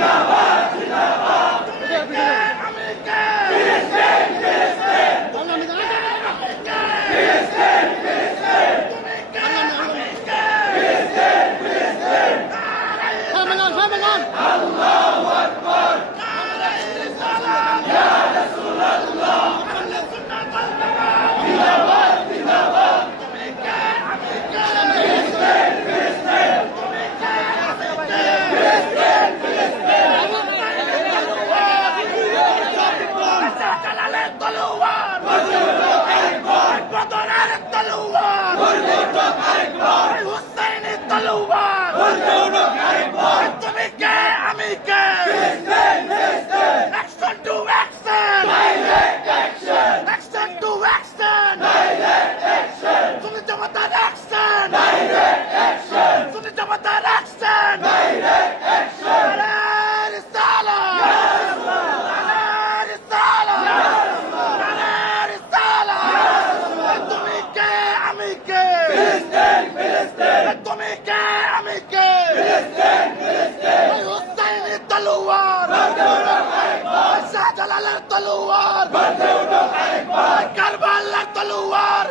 जिंदाबाद তলোয়ার বদনের তলোয়ার হুসাইনের তলোয়ার আমি কে? হুসাইনি তলোয়ার শাহজালালের তলোয়ার কারবালার তলোয়ার